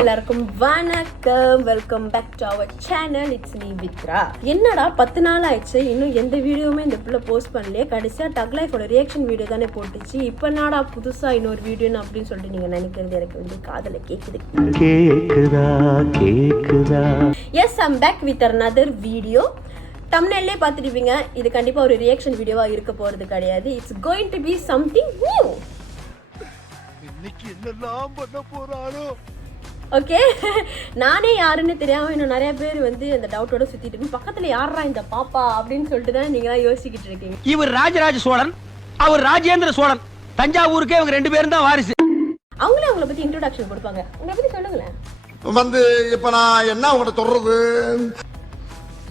எல்லாருக்கும் வணக்கம். Welcome back to our channel. It's me Vithra. என்னடா 10 நாள் ஆயிடுச்சு, இன்னும் எந்த வீடியோவுமே இந்த பிள்ளை போஸ்ட் பண்ணலையே. கடைசியாக டக் லைஃபோட ரியாக்ஷன் வீடியோ தானே போட்டுச்சு. இப்போ நாடா புதுசா இன்னொரு வீடியோன்னு அப்படின்னு சொல்லிட்டு நீங்க நினைக்கிறது எனக்கு வந்து காதல கேக்குது. Yes, I'm back with another video. தம்ப்நெயிலே பார்த்துருப்பீங்க, இது கண்டிப்பா ஒரு ரியாக்ஷன் வீடியோவா இருக்க போறது கிடையாது. It's going to be something new. Okay, நானே யாருன்னு தெரியாம இன்னும் நிறைய பேர் வந்து அந்த டவுட்டோட சுத்திட்டு இருக்கு. பக்கத்துல யாரா இந்த பாப்பா அப்படின்னு சொல்லிட்டு தான் நீங்க எல்லாம் யோசிக்கிட்டு இருக்கீங்க. இவர் ராஜராஜ சோழன், அவர் ராஜேந்திர சோழன். தஞ்சாவூருக்கே இவங்க 2 பேரும் தான் வாரிசு. அவங்கள பத்தி இன்ட்ரோடக்ஷன் கொடுப்பாங்க. உங்களை பத்தி சொல்லுங்களேன். வந்து இப்ப நான் என்ன உங்கள்கிட்ட சொல்றது?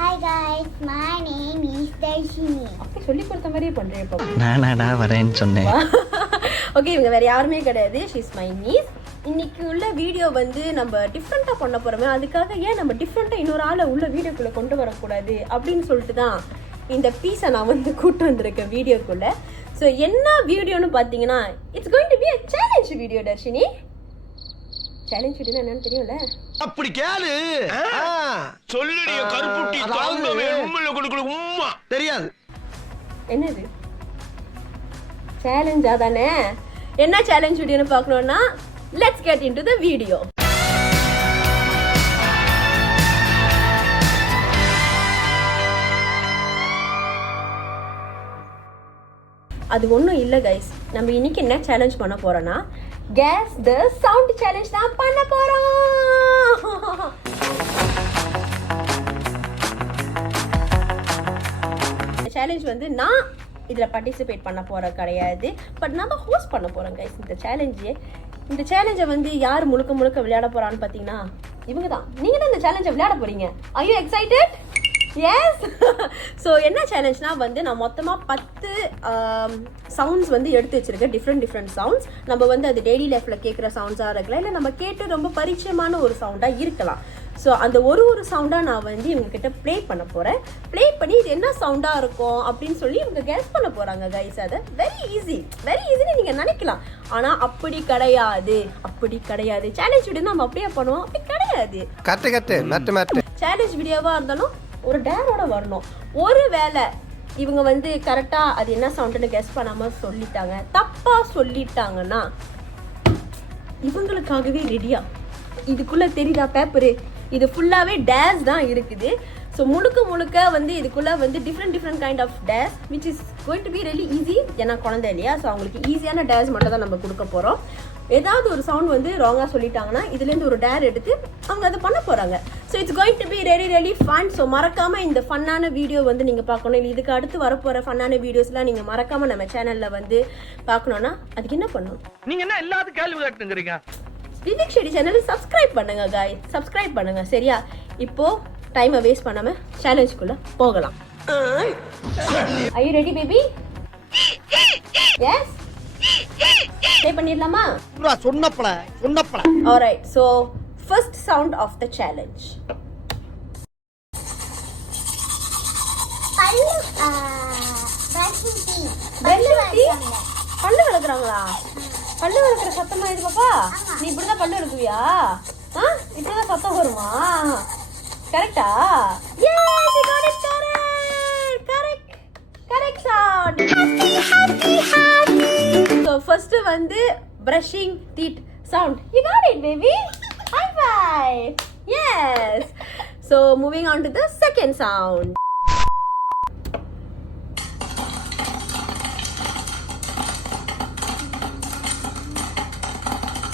Hi guys, my name is Darshini. அப்படி சொல்லி கொடுத்த மாதிரியே பண்றேன் இப்போ. நானாடா வரேன்னு சொன்னேன். ஓகே, இவங்க வேற யாருமே கிடையாது. She is my niece. இன்னைக்கு உள்ள வீடியோ வந்து நம்ம டிஃப்ரெண்டா பண்ண போறோமே, அதுக்காக ஏன் நம்ம டிஃப்ரெண்டா இன்னொரு ஆளை உள்ள வீடியோக்குள்ள கொண்டு வரக்கூடாது அப்படின்னு சொல்லிட்டு தான் இந்த பீஸை நான் வந்து கூட்டு வந்திருக்கேன் வீடியோக்குள்ள. ஸோ என்ன வீடியோன்னு பார்த்தீங்கன்னா, it's going to be a challenge video. Dharshini, challenge video என்னன்னு தெரியும்ல? அப்படி கேளு. சொல்லுடிய கருப்புட்டி தாங்கவே உம்மல கொடுக்கல உம்மா தெரியாது. என்னது சேலஞ்ச்? அதானே. என்ன சேலஞ்ச் வீடியோன்னு பார்க்கணும்னா let's get into the video. அது ஒன்றும் இல்லை கைஸ். நம்ம இன்னைக்கு என்ன சேலஞ்ச் பண்ண போறோம்னா, கெஸ் தி சவுண்ட் சேலஞ்ச் தான் பண்ண போறோம். சேலஞ்ச் வந்து நான் இதில் பார்ட்டிசிபேட் பண்ண போகிறேன் கிடையாது, பட் நான் தான் ஹோஸ்ட் பண்ண போகிறேன் கைஸ் இந்த சேலஞ்சை வந்து யார் முழுக்க முழுக்க விளையாட போகிறான்னு பார்த்தீங்கன்னா இவங்க தான். நீங்கள் தான் இந்த சேலஞ்சை விளையாட போகிறீங்க. Are you excited? Yes. So என்ன சேலஞ்ச்னா வந்து நான் மொத்தமாக 10 சவுண்ட்ஸ் வந்து எடுத்து வச்சிருக்கேன். Different sounds. நம்ம வந்து அது டெய்லி லைஃப்பில் கேட்குற சவுண்ட்ஸாக இருக்கலாம், இல்லை நம்ம கேட்டு ரொம்ப பரிச்சயமான ஒரு சவுண்டாக இருக்கலாம். ஸோ அந்த ஒரு சவுண்டாக நான் வந்து இவங்ககிட்ட ப்ளே பண்ண போகிறேன். ப்ளே பண்ணி இது என்ன சவுண்டாக இருக்கும் அப்படின்னு சொல்லி இவங்க கெஸ் பண்ண போகிறாங்க கைஸ். அதை வெரி ஈஸின்னு நீங்கள் நினைக்கலாம், ஆனால் அப்படி கிடையாது. சேலஞ்ச் வீடியோ நம்ம அப்படியே பண்ணுவோம், அப்படி கிடையாது. சேலஞ்ச் வீடியோவாக இருந்தாலும் ஒரு டேரோட வரணும். ஒரு வேளை இவங்க வந்து கரெக்டாக அது என்ன சவுண்டுன்னு கெஸ் பண்ணாமல் சொல்லிட்டாங்க, தப்பாக சொல்லிட்டாங்கன்னா இவங்களுக்காகவே ரெடியா. இதுக்குள்ளே தெரியுதா பேப்பரு? இது ஃபுல்லாகவே டேஸ் தான் இருக்குது. ஸோ முழுக்க வந்து இதுக்குள்ளே வந்து different kind of days which is going to be really easy. ஏன்னா குழந்தை இல்லையா, ஸோ அவங்களுக்கு ஈஸியான டேஸ் மட்டும் தான் நம்ம கொடுக்க போகிறோம். ஏதாவது ஒரு சவுண்ட் வந்து ராங்காக சொல்லிட்டாங்கன்னா இதுலேருந்து ஒரு டேர் எடுத்து அவங்க அதை பண்ண போகிறாங்க. So it's going to be really fun. So மறக்காமல் இந்த ஃபன்னான வீடியோ வந்து நீங்கள் பார்க்கணும். இல்லை இதுக்கு அடுத்து வரப்போகிற ஃபன்னான வீடியோஸ்லாம் நீங்கள் மறக்காமல் நம்ம சேனலில் வந்து பார்க்கணுன்னா அதுக்கு என்ன பண்ணணும்? நீங்க என்ன எல்லாத்துக்கும் கேள்வி கேட்டுங்கிறீங்க? விவேக் ஷெட்டி சேனல் சப்ஸ்கிரைப் பண்ணுங்க காய், சப்ஸ்கிரைப் பண்ணுங்க. சரியா? இப்போ டைமை வேஸ்ட் பண்ணாம சேலஞ்சுக்குள்ள போகலாம். Are you ready baby? Yes? Play பண்ணிடலாமா? சொன்னப்பல. Alright, so first sound of the challenge. பல்லு விளக்குறாங்களா? பல்லு விளக்குற சத்தமா இது பாப்பா? நீ இப்படிதான் பல்லு விளக்குவியா? இப்படிதான் சத்தம் வருமா? கரெக்டா? Yes, you got it correct sound. So first வந்து brushing teeth sound. You got it baby. High five. Yes. So moving on to the second sound.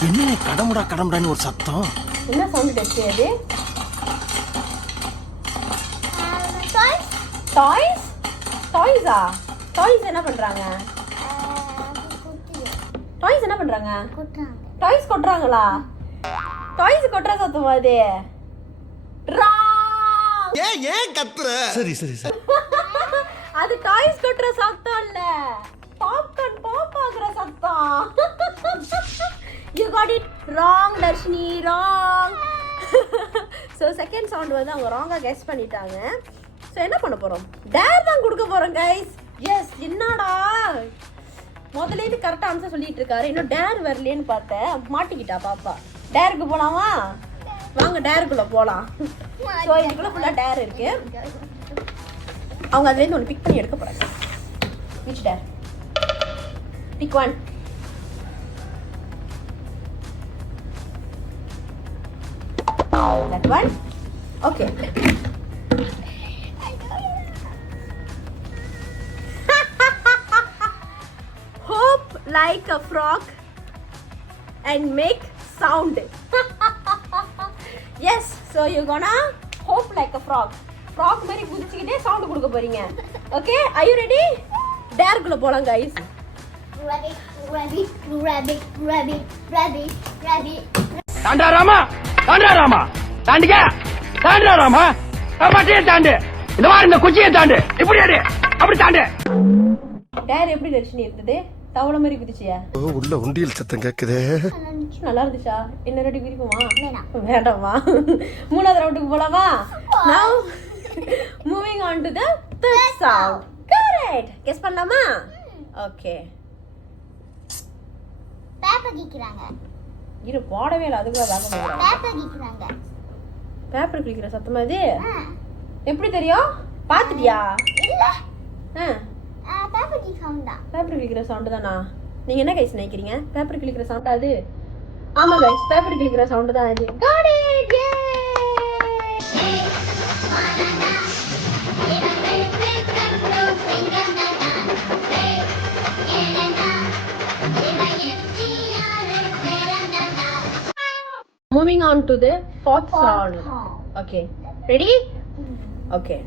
என்ன கடமுடான்னு ஒரு சத்தம்? என்ன சவுண்ட் டெஸ்ட் அது? டாய்ஸ் என்ன பண்றாங்க? டாய்ஸ் கொட்டுறாங்களா? டாய்ஸ் கொட்டுற சத்தமா அது? ஏன் கத்துற? சரி அது டாய்ஸ் கொட்டுற சத்தம் இல்ல, பாப்கார்ன் பாப் ஆகுற சத்தம். You got it wrong Darshini, wrong. So second sound வந்து அவங்க ராங்கா கெஸ் பண்ணிட்டாங்க. ஸோ என்ன பண்ண போறோம்? டேர் தான் கொடுக்க போறோம் கைஸ். எஸ். என்னடா முதல்ல கரெக்டாக ஆன்சர் சொல்லிட்டு இருக்காரு, இன்னும் டேர் வரலேன்னு பார்த்தேன். மாட்டிக்கிட்டா பாப்பா. டேருக்கு போலாமா? வாங்க டேருக்குள்ள போலாம். ஸோ இதுக்குள்ள ஃபுல்லா டேர் இருக்கு. அவங்க அதுலேருந்து ஒன்று பிக் பண்ணி எடுக்க போறாங்க. Which dare? Pick one. That one. Okay. Hope like a frog and make sound. Yes, so you're gonna hope like a frog. Frog மாதிரி குதிச்சிக்கிட்டே சவுண்ட் கொடுக்க போறீங்க. Okay, are you ready? Dare குள்ள போலாம் guys. Rabbit. தாண்டா ராமா தாண்டிக்க தாண்டா ராமா மட்டையை தாண்டு இந்த மாதிரி இந்த குச்சியை தாண்டு இப்படி அடி அப்படி தாண்டு. டேர் எப்படி தர்ஷினி இருந்தது? தவளை மாதிரி குதிச்சியா? உள்ள உண்டியல் சத்தம் கேக்குதே. நல்லா இருந்துச்சா? என்ன ரெடி குதிக்குமா? வேண்டாமா? மூணாவது ரவுண்டுக்கு போலாமா? Now moving on to the third sound. Correct. Guess பண்ணலாமா? Okay. பேப்பர் கிக்குறாங்க. இரு போடவே இல்ல அதுக்குள்ள வேகம் பண்றாங்க. பேப்பர் கிக்குறாங்க. பேப்பர் கிளிக்கிற சத்தமா இது? எப்படி தெரியும்? பாத்துட்டியா? இல்ல. பேப்பர் கிக் சவுண்ட் தான். பேப்பர் கிளிக்கிற சவுண்ட் தானா? நீங்க என்ன கைஸ் நினைக்கிறீங்க? பேப்பர் கிளிக்கிற சவுண்ட் அது? ஆமா கைஸ், பேப்பர் கிளிக்கிற சவுண்ட் தான் அது. Got it. Yay! Moving on to the fourth sound. Okay. Ready? Okay.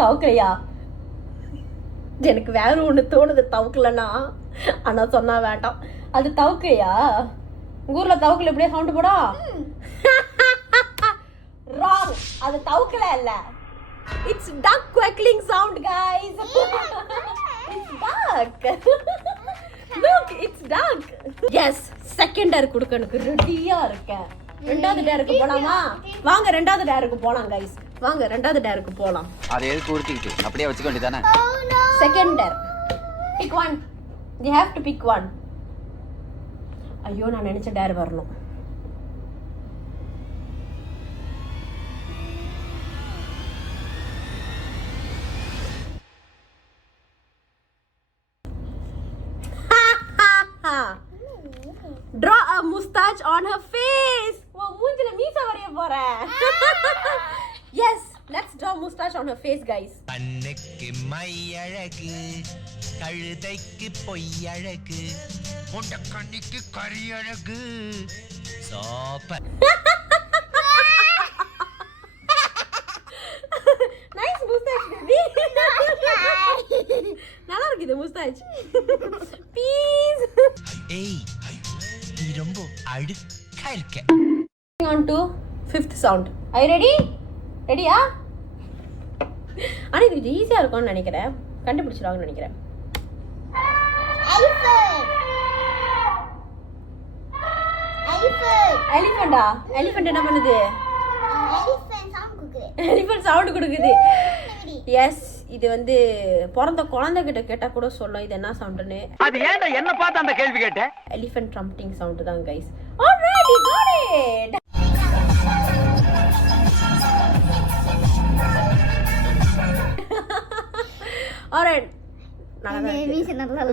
தவுக்கலையா? எனக்கு வேற ஒண்ணு தோணுது தவுக்கலன்னா. ஆனா சொன்னா வேண்டாம். அது தவுக்கையா? உங்க ஊர்ல தவுக்கல எப்படியே சவுண்ட் போடா? Wrong. அது தவுக்கல இல்ல. It's duck quackling sound, guys. It's duck. Look, it's duck. Yes, second dare குடுக்கனுக்கு ரெடியா இருக்கேன். ரெண்டாவது டேருக்கு போலாமா? வாங்க ரெண்டாவது டேருக்கு போலாம் guys. வாங்க ரெண்டாவது டேருக்கு போலாம். அதை எதுக்கு உருட்டிக்கிட்டு அப்படியே வச்சுக்க வேண்டியதானே? Second dare. Pick one. You have to pick one. ஐயோ நான் நினைச்ச டேர் வரணும். Draw a mustache on her face. ஓ மூஞ்சில மீச வரைய போறேன். Yes, let's draw mustache on her face guys. கண்ணுக்கு மை அழகு, கழுதைக்கு பொய் அழகு, உண்ட கண்ணுக்கு கறி அழகு. சோப்பர். Nice mustache baby. நல்லா இருக்கு இந்த mustache. Peace. ஏய், நீ ரொம்ப அழுக்கா இருக்க. Moving on to fifth sound. Are you ready? ரெடியா? ஆனா இது ஈஸியா இருக்கும்னு நினைக்கிறேன். கண்டுபிடிச்சிடுவாங்கன்னு நினைக்கிறேன். எலிஃபண்டா? எலிஃபண்ட் என்ன பண்ணுது? எலிஃபண்ட் சவுண்ட் கொடுக்குது. எஸ், இது வந்து பிறந்த குழந்தை கிட்ட கேட்டா கூட சொல்லும் இது என்ன சவுண்ட்னு. அது ஏன்டா என்ன பார்த்து அந்த கேள்வி கேட்ட? எலிஃபண்ட் ட்ரம்பிங் சவுண்ட் தான் guys. Alright, you got it. Alright.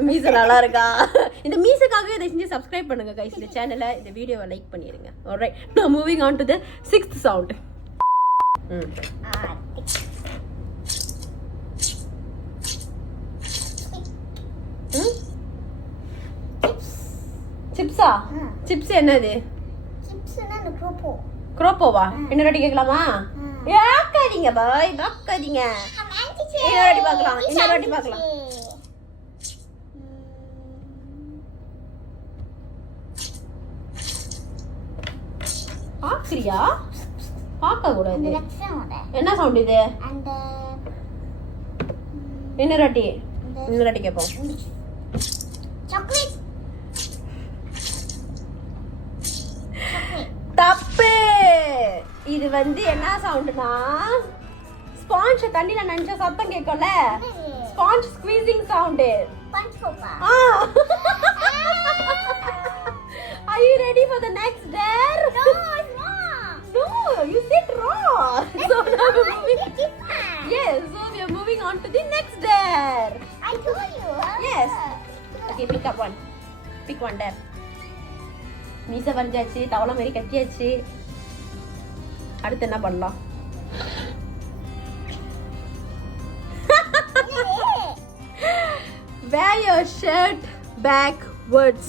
மீச நல்லா இருக்கா? இந்த மீசக்காக இதை செஞ்சு சப்ஸ்கிரைப் பண்ணுங்க கைஸ் இந்த சேனலை. இந்த வீடியோவை லைக் பண்ணிருங்க. Alright, now moving on to the sixth sound. சிப்ஸா? சிப்ஸ் என்னது? குரோப்போவா? இன்னொரு வாட்டி கேட்கலாமா? ஏக்காதீங்க பாய், பாக்காதீங்க. இன்னொரு வாட்டி பார்க்கலாம், இன்னொரு வாட்டி பார்க்கலாம். பாக்குறியா? பார்க்க கூடாது. என்ன சவுண்ட் இது? இன்னொரு வாட்டி, இன்னொரு வாட்டி கேட்போம். தப்பு. இது வந்து என்ன சவுண்ட்னா ஸ்பாஞ்ச் தண்ணில நனைஞ்ச சத்தம் கேட்கும்ல, sponge squeezing sound. Punch Papa. Are you ready for the next dare? No, it's wrong. No, you said wrong. So now we're moving. It's different. Yes, so we are moving on to the next dare. I told you. Yes. Okay, pick up one. Pick one dare. மீசை வரைஞ்சாச்சு, தவளை மாதிரி கட்டியாச்சு. அடுத்து என்ன பண்ணலாம்? Wear your shirt backwards.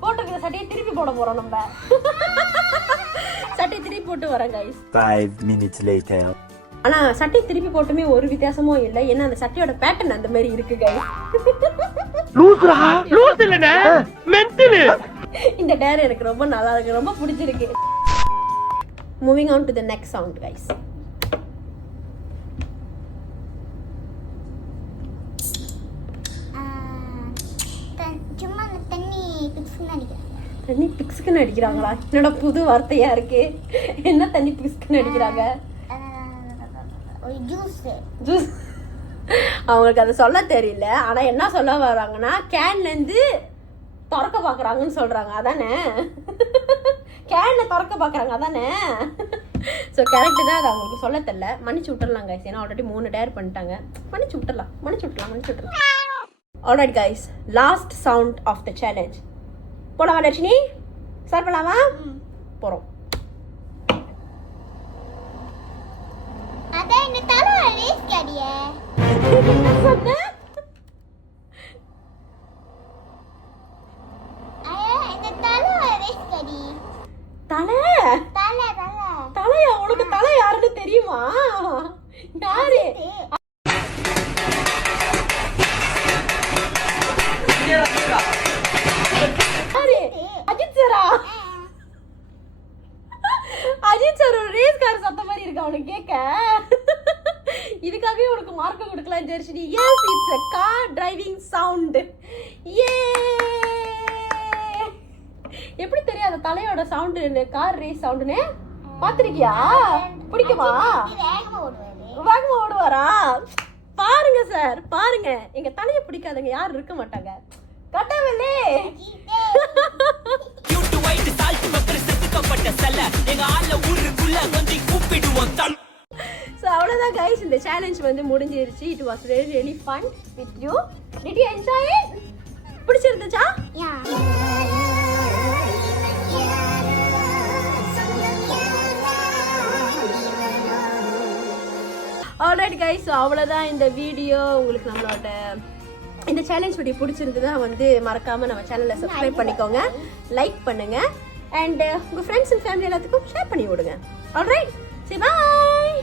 போட்டுக்கிற சட்டையை திருப்பி போட போறோம் நம்ம. சட்டை திருப்பி போட்டு வரேன் guys. 5 minutes later. ஆனா சட்டை திருப்பி போட்டுமே ஒரு வித்தியாசமும் இல்லை, ஏன்னா அந்த சட்டையோட பேட்டர்ன் அந்த மாதிரி இருக்கு guys. லூசுடா, லூசு இல்லனே, மென்டல். இந்த டேர் எனக்கு ரொம்ப நல்லா இருக்கு, ரொம்ப பிடிச்சிருக்கு. Moving on to the next sound guys. சும்மா தண்ணி பிக்ஸ்னு நினைக்கிறேன். தண்ணி பிக்ஸ்க்குன்னு அடிக்கிறாங்களா? என்னோட புது வார்த்தையா இருக்கு. என்ன தண்ணி பிக்ஸ்க்குன்னு அடிக்கிறாங்க? ஒரு ஜூஸ். ஜூஸ். அவங்களுக்கு அதை சொல்ல தெரியல, ஆனா என்ன சொல்ல வர்றாங்கன்னா கேன்ல இருந்து திறக்க பாக்குறாங்கன்னு சொல்றாங்க, அதானே? கேன்ல திறக்க பாக்குறாங்க, அதானே? ஸோ கரெக்டு தான், அது அவங்களுக்கு சொல்ல தெரியல. மன்னிச்சு விட்டுறலாம் கைஸ், ஏன்னா ஆல்ரெடி 3 டேர் பண்ணிட்டாங்க. மன்னிச்சு விட்டுறலாம். Alright guys, last sound of the challenge. போலாமா லட்சுமி? ஸ்டார்ட் பண்ணலாமா? போறோம். அதான் இந்த தலை ரேஸ் கடியே. சொன்ன? இந்த தலை ரேஸ் கடி. தலை? தலை. தலையா? உனக்கு தலை யாருன்னு தெரியுமா? யாரு? அஜித் சாரா? அஜித் சார் ஒரு ரேஸ் கார் சத்த மாதிரி இருக்கு அவனுக்கு கேட்க. இதுக்காகவே உனக்கு மார்க் கொடுக்கலாம் Jershini. Yes, it's a car driving sound. ஏ! எப்படி தெரியாது தலையோட சவுண்ட் கார் ரேஸ் சவுண்ட்னு? பாத்திருக்கியா? பிடிக்குமா? வேகமா ஓடுவாரா? பாருங்க சார், பாருங்க. எங்க தலையை பிடிக்காதவங்க யாரும் இருக்க மாட்டாங்க. கட்டவில்லை. So அவ்வளவுதான் guys, இந்த சேலஞ்ச் வந்து முடிஞ்சிருச்சு. It was really really fun with you. Did you enjoy it? பிடிச்சிருந்துச்சா? Yeah. Alright guys, so அவ்வளோதான் இந்த வீடியோ. உங்களுக்கு நம்மளோட இந்த சேலஞ்ச் வீடியோ பிடிச்சிருந்ததுன்னா வந்து மறக்காமல் நம்ம சேனலை சப்ஸ்கிரைப் பண்ணிக்கோங்க, லைக் பண்ணுங்க, அண்ட் உங்கள் ஃப்ரெண்ட்ஸ் அண்ட் ஃபேமிலி எல்லாத்துக்கும் ஷேர் பண்ணி விடுங்க. ஆல்ரைட், சரி பாய்.